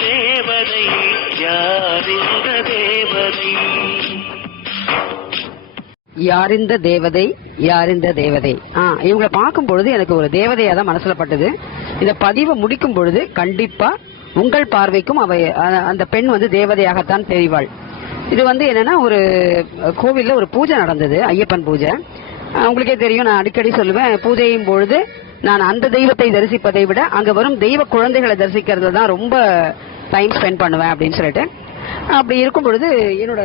தேவதை யாரிந்த தேவதை யாரிந்த தேவதை யாரிந்த தேவதை. இவங்களை பார்க்கும் பொழுது எனக்கு ஒரு தேவதையா தான் மனசுல பட்டது. இந்த பதிவை முடிக்கும் பொழுது கண்டிப்பா உங்கள் பார்வைக்கும் அந்த பெண் தேவதையாகத்தான் தெரிவாள். இது என்னன்னா ஒரு கோவில்ல ஒரு பூஜை நடந்தது, ஐயப்பன் பூஜை. உங்களுக்கே தெரியும், நான் அடிக்கடி சொல்லுவேன், பூஜையும் பொழுது நான் அந்த தெய்வத்தை தரிசிப்பதை விட அங்க வரும் தெய்வ குழந்தைகளை தரிசிக்கிறதுல தான் ரொம்ப டைம் ஸ்பெண்ட் பண்ணுவேன் அப்படின்னு சொல்லிட்டு. அப்படி இருக்கும் பொழுது என்னோட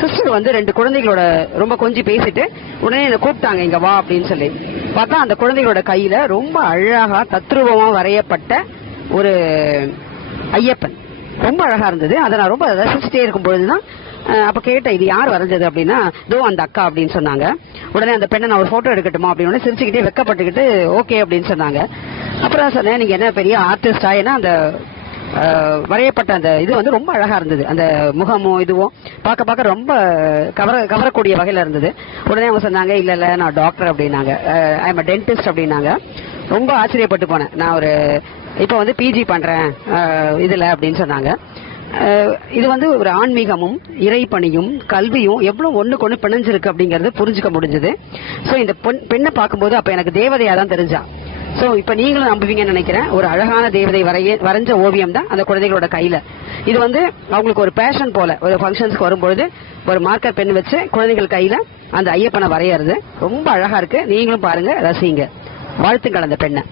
சிஸ்டர் 2 குழந்தைகளோட ரொம்ப கொஞ்சம் பேசிட்டு உடனே என்ன கூப்பிட்டாங்க, இங்க வா அப்படின்னு சொல்லி. பார்த்தா அந்த குழந்தைகளோட கையில ரொம்ப அழகா தத்ரூபமா வரையப்பட்ட ஒரு ஐயப்பன் ரொம்ப அழகா இருந்தது. அதை நான் ரொம்ப ரசிச்சுட்டே இருக்கும் பொழுதுதான் அப்ப கேட்டேன், இது யார் வரைஞ்சது அப்படின்னா, தோ அந்த அக்கா அப்படின்னு சொன்னாங்க. உடனே அந்த பெண்ணை நான் ஒரு போட்டோ எடுக்கட்டுமா அப்படின்னு சிரிச்சுக்கிட்டே வெக்கப்பட்டுக்கிட்டு ஓகே அப்படின்னு சொன்னாங்க. அப்புறம் சொன்னேன், நீங்க என்ன பெரிய ஆர்டிஸ்டா? ஏன்னா அந்த வரையப்பட்ட அந்த இது ரொம்ப அழகா இருந்தது. அந்த முகமும் இதுவும் பார்க்க ரொம்ப கவரக்கூடிய வகையில இருந்தது. உடனே அவங்க சொன்னாங்க, இல்ல இல்ல நான் டாக்டர் அப்படின்னாங்க, ஐ எம் டென்டிஸ்ட் அப்படின்னாங்க. ரொம்ப ஆச்சரியப்பட்டு போனேன். நான் ஒரு இப்ப பிஜி பண்றேன் இதுல அப்படின்னு சொன்னாங்க. இது ஒரு ஆன்மீகமும் இறைப்பணியும் கல்வியும் எவ்வளவு ஒண்ணுக்கு ஒண்ணு பிணைஞ்சிருக்கு அப்படிங்கறது புரிஞ்சுக்க முடிஞ்சது. சோ இந்த பெண்ணை பார்க்கும்போது அப்ப எனக்கு தேவதையா தான் தெரிஞ்சா. சோ இப்ப நீங்களும் நம்புவீங்கன்னு நினைக்கிறேன். ஒரு அழகான தேவதை வரைஞ்ச ஓவியம் தான் அந்த குழந்தைகளோட கையில. இது அவங்களுக்கு ஒரு பேஷன் போல. ஒரு ஃபங்க்ஷன்ஸ்க்கு வரும்பொழுது ஒரு மார்க்கர் பெண் வச்சு குழந்தைகள் கையில அந்த ஐயப்பனை வரையறது ரொம்ப அழகா இருக்கு. நீங்களும் பாருங்க, ரசிங்க. வாழ்த்துக்கள் அந்த பெண்ணை.